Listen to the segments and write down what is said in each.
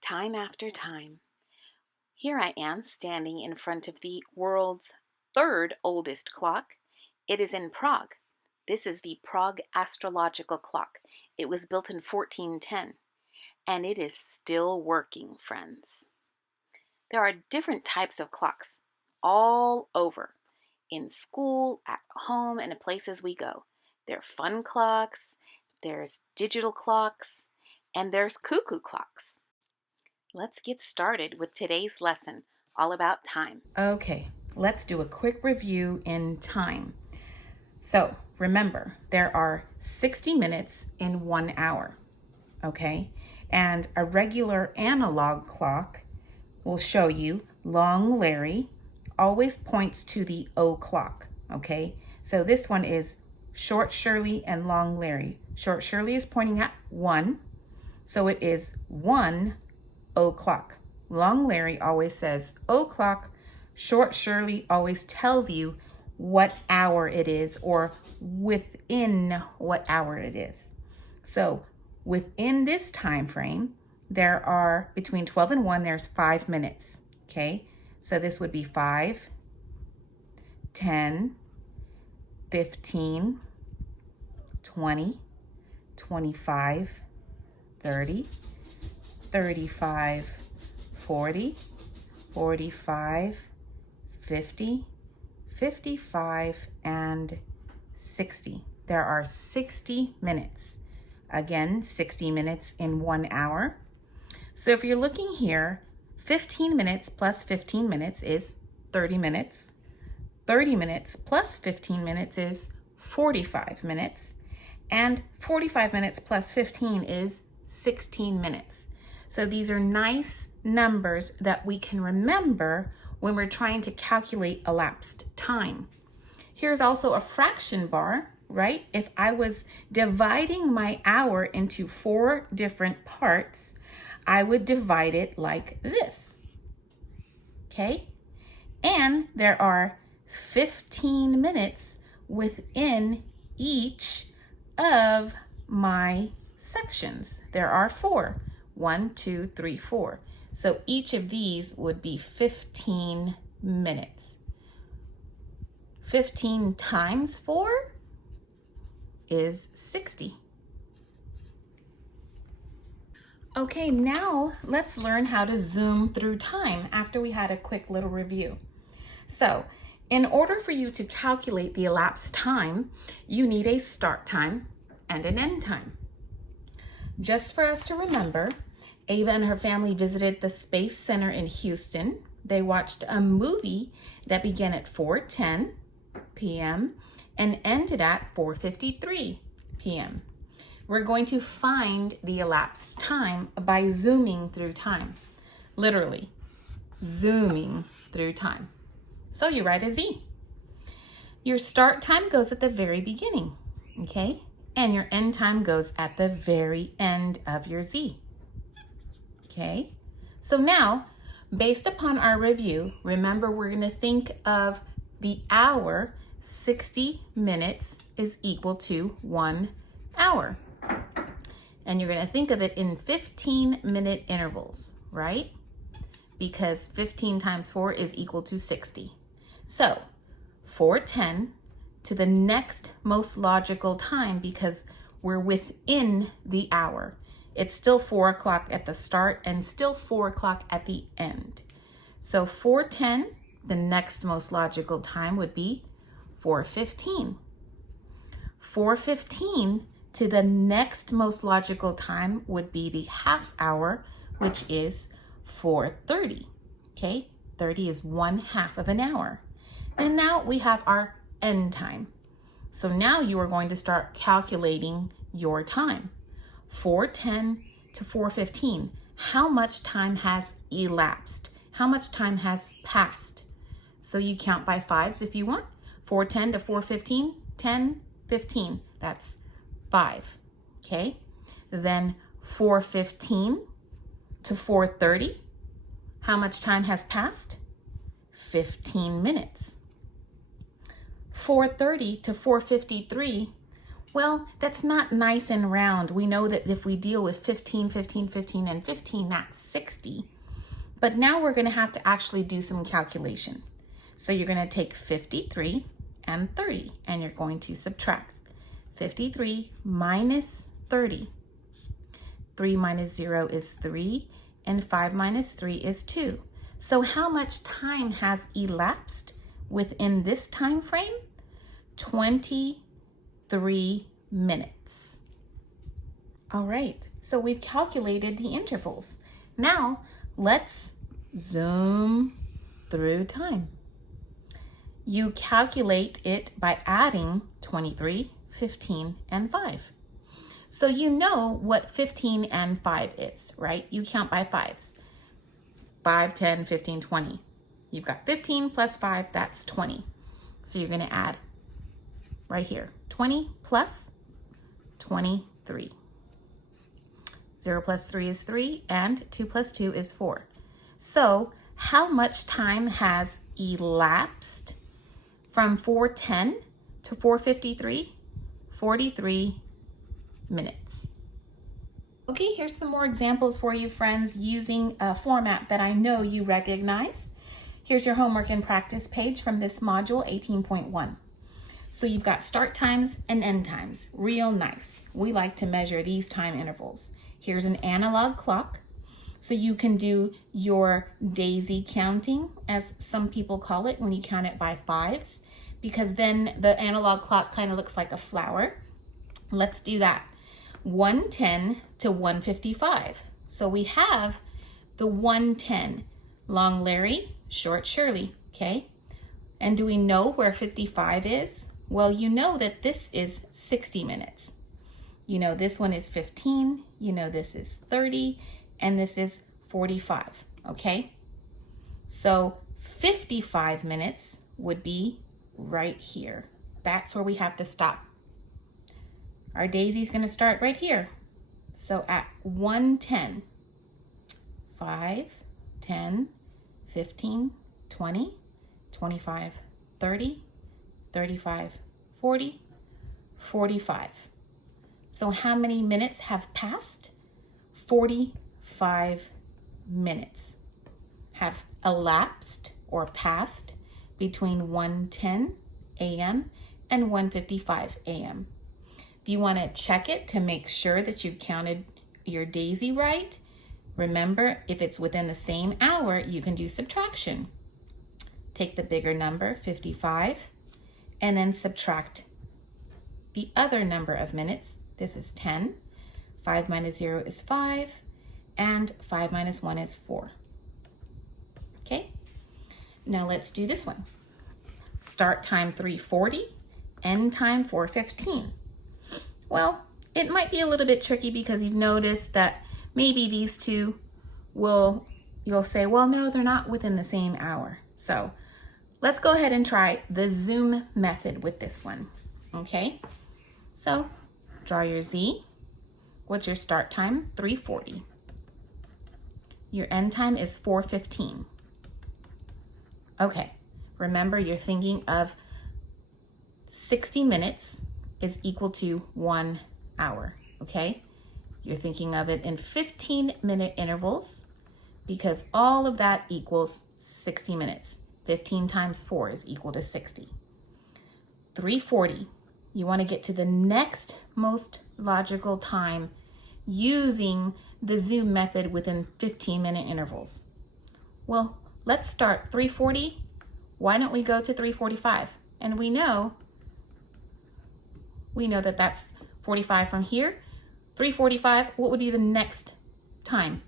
Time after time, here I am standing in front of the world's third oldest clock. It is in Prague. This is the Prague astrological clock. It was built in 1410, and it is still working, friends. There are different types of clocks all over, in school, at home, and in places we go. There are fun clocks, there's digital clocks, and there's cuckoo clocks. Let's get started with today's lesson, all about time. Okay, let's do a quick review in time. So remember, there are 60 minutes in 1 hour, okay? And a regular analog clock will show you Long Larry always points to the o'clock, okay? So this one is Short Shirley and Long Larry. Short Shirley is pointing at 1, so it is 1 o'clock. Long Larry always says o'clock. Short Shirley always tells you what hour it is or within what hour it is. So within this time frame, there are between 12 and 1, there's 5 minutes. Okay, so this would be 5, 10, 15, 20, 25, 30, 35, 40, 45, 50, 55, and 60. There are 60 minutes. Again, 60 minutes in 1 hour. So if you're looking here, 15 minutes plus 15 minutes is 30 minutes. 30 minutes plus 15 minutes is 45 minutes. And 45 minutes plus 15 is 16 minutes. So these are nice numbers that we can remember when we're trying to calculate elapsed time. Here's also a fraction bar, right? If I was dividing my hour into 4 different parts, I would divide it like this, okay? And there are 15 minutes within each of my sections. There are 4. 1, 2, 3, 4. So each of these would be 15 minutes. 15 times 4 is 60. Okay, now let's learn how to zoom through time after we had a quick little review. So, in order for you to calculate the elapsed time, you need a start time and an end time. Just for us to remember, Ava and her family visited the Space Center in Houston. They watched a movie that began at 4:10 p.m. and ended at 4:53 p.m. We're going to find the elapsed time by zooming through time. Literally, zooming through time. So you write a Z. Your start time goes at the very beginning, okay? And your end time goes at the very end of your Z. Okay, so now, based upon our review, remember we're going to think of the hour. 60 minutes is equal to 1 hour. And you're going to think of it in 15-minute intervals, right? Because 15 times 4 is equal to 60. So 4:10 to the next most logical time, because we're within the hour. It's still 4 o'clock at the start and still 4 o'clock at the end. So 4:10, the next most logical time would be 4:15. 4:15 to the next most logical time would be the half hour, which is 4:30. Okay, 30 is 1/2 of an hour. And now we have our end time. So now you are going to start calculating your time. 4:10 to 4:15. How much time has elapsed? How much time has passed? So you count by 5s if you want. 4:10 to 4:15, 10, 15. That's 5. Okay. Then 4:15 to 4:30. How much time has passed? 15 minutes. 4:30 to 4:53, well, that's not nice and round. We know that if we deal with 15, 15, 15, and 15, that's 60. But now we're going to have to actually do some calculation. So you're going to take 53 and 30, and you're going to subtract. 53 minus 30. 3 minus 0 is 3, and 5 minus 3 is 2. So how much time has elapsed within this time frame? 23 minutes. All right, so we've calculated the intervals. Now let's zoom through time. You calculate it by adding 23, 15, and 5. So you know what 15 and 5 is, right? You count by fives. 5, 10, 15, 20. You've got 15 plus 5, that's 20. So you're going to add right here, 20 plus 23. 0 plus 3 is 3, and 2 plus 2 is 4. So how much time has elapsed from 4:10 to 4:53? 43 minutes. Okay, here's some more examples for you, friends, using a format that I know you recognize. Here's your homework and practice page from this module 18.1. So you've got start times and end times. Real nice. We like to measure these time intervals. Here's an analog clock. So you can do your daisy counting, as some people call it, when you count it by fives, because then the analog clock kind of looks like a flower. Let's do that. 110 to 155. So we have the 110, long Larry, short Shirley, okay? And do we know where 55 is? Well, you know that this is 60 minutes. You know this one is 15, you know this is 30, and this is 45, okay? So 55 minutes would be right here. That's where we have to stop. Our daisy's going to start right here. So at 110, 5, 10, 15, 20, 25, 30, 35, 40, 45. So how many minutes have passed? 45 minutes have elapsed or passed between 1:10 a.m. and 1:55 a.m. If you want to check it to make sure that you counted your daisy right, remember, if it's within the same hour, you can do subtraction. Take the bigger number, 55, and then subtract the other number of minutes. This is 10. 5 minus 0 is 5, and 5 minus 1 is 4. Okay, now let's do this one. Start time 3:40, end time 4:15. Well, it might be a little bit tricky because you've noticed that maybe these two you'll say, well, no, they're not within the same hour. So let's go ahead and try the zoom method with this one, okay? So draw your Z. What's your start time? 3:40. Your end time is 4:15. Okay, remember you're thinking of 60 minutes is equal to 1 hour, okay? You're thinking of it in 15-minute intervals because all of that equals 60 minutes. 15 times 4 is equal to 60. 3:40, you want to get to the next most logical time using the zoom method within 15-minute intervals. Well, let's start 3:40. Why don't we go to 3:45? And we know that that's 45 from here. 3:45, what would be the next time?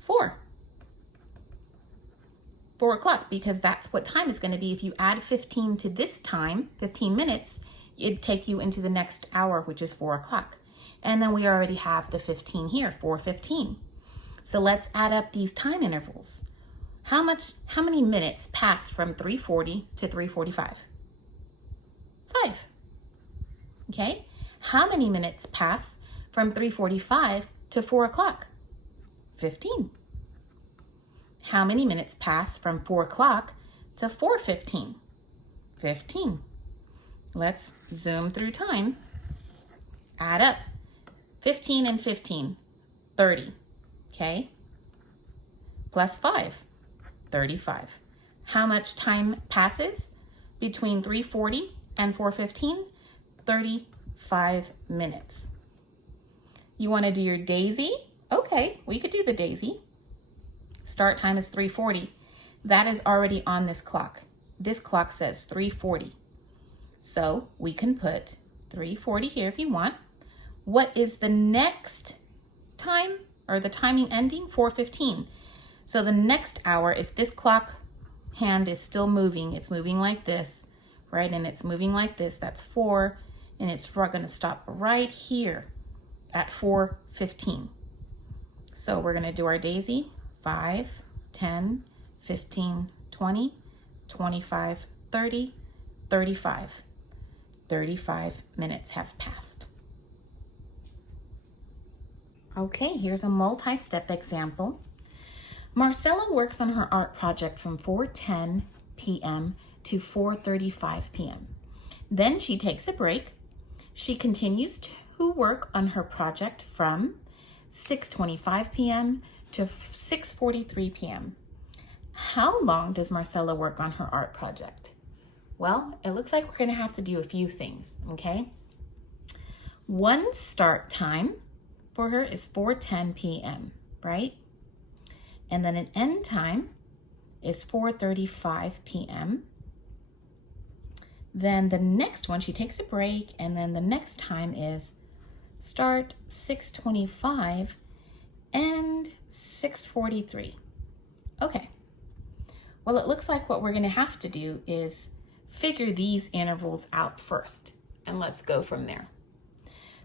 4 o'clock, because that's what time it's going to be. If you add 15 to this time, 15 minutes, it'd take you into the next hour, which is 4 o'clock. And then we already have the 15 here, 4:15. So let's add up these time intervals. How many minutes passed from 3:40 to 3:45? 5. Okay. How many minutes pass from 3:45 to 4 o'clock? 15. How many minutes pass from 4 o'clock to 4:15? 15. Let's zoom through time. Add up. 15 and 15, 30, okay? Plus 5, 35. How much time passes between 3:40 and 4:15? 35 minutes. You want to do your daisy? Okay, we could do the daisy. Start time is 3:40. That is already on this clock. This clock says 3:40. So we can put 3:40 here if you want. What is the next time, or the timing ending? 4:15. So the next hour, if this clock hand is still moving, it's moving like this, right? And it's moving like this, that's 4, and it's going to stop right here at 4:15. So we're going to do our daisy. 5, 10, 15, 20, 25, 30, 35. 35 minutes have passed. Okay, here's a multi-step example. Marcella works on her art project from 4:10 p.m. to 4:35 p.m. Then she takes a break. She continues to work on her project from 6:25 p.m. to 6:43 p.m. How long does Marcella work on her art project? Well, it looks like we're going to have to do a few things, okay? One start time for her is 4:10 p.m., right? And then an end time is 4:35 p.m. Then the next one, she takes a break, and then the next time is start 6:25 and 6:43. Okay. Well, it looks like what we're going to have to do is figure these intervals out first, and let's go from there.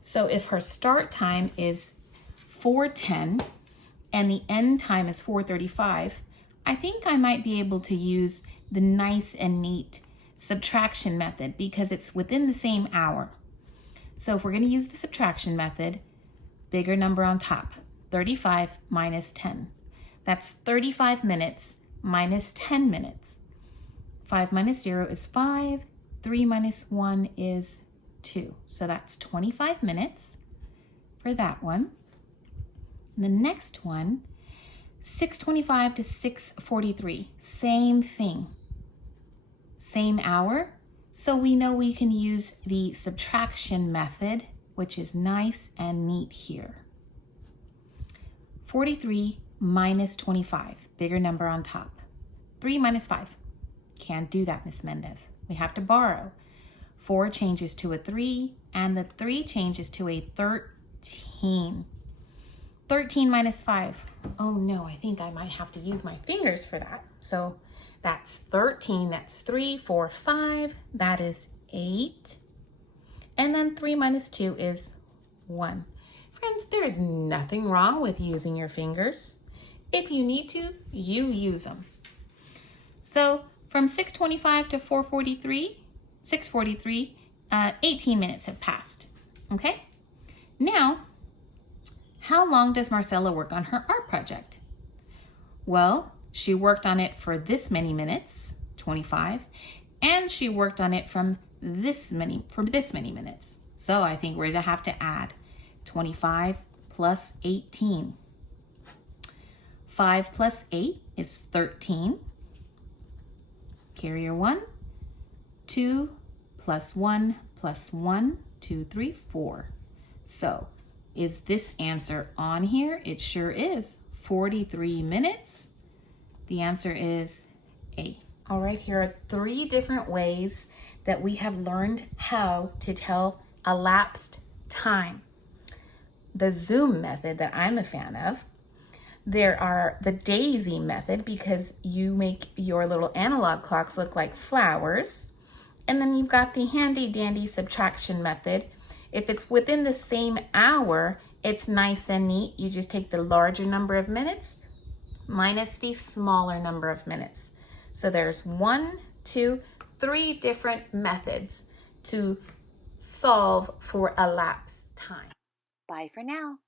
So if her start time is 4:10 and the end time is 4:35, I think I might be able to use the nice and neat subtraction method because it's within the same hour. So if we're going to use the subtraction method, bigger number on top, 35 minus 10. That's 35 minutes minus 10 minutes. 5 minus 0 is 5. 3 minus 1 is 2. So that's 25 minutes for that one. And the next one, 6:25 to 6:43, same thing. Same hour. So we know we can use the subtraction method, which is nice and neat here. 43 minus 25, bigger number on top. 3 minus 5. Can't do that, Miss Mendez. We have to borrow. 4 changes to a 3, and the 3 changes to a 13. 13 minus 5. Oh no, I think I might have to use my fingers for that. So that's 13, that's 3, 4, 5, that is 8. And then 3 minus 2 is 1. Friends, there's nothing wrong with using your fingers. If you need to, you use them. So from 6:25 to 6:43, 18 minutes have passed, okay? Now, how long does Marcella work on her art project? Well, she worked on it for this many minutes, 25, and she worked on it for this many minutes. So I think we're gonna have to add 25 plus 18. 5 plus 8 is 13. Carrier 1. 2 plus 1 plus 1, 2, 3, 4. So is this answer on here? It sure is. 43 minutes. The answer is A. All right, here are 3 different ways that we have learned how to tell elapsed time. The zoom method that I'm a fan of. There are the daisy method because you make your little analog clocks look like flowers. And then you've got the handy dandy subtraction method. If it's within the same hour, it's nice and neat. You just take the larger number of minutes minus the smaller number of minutes. So there's 1, 2, 3 different methods to solve for elapsed time. Bye for now.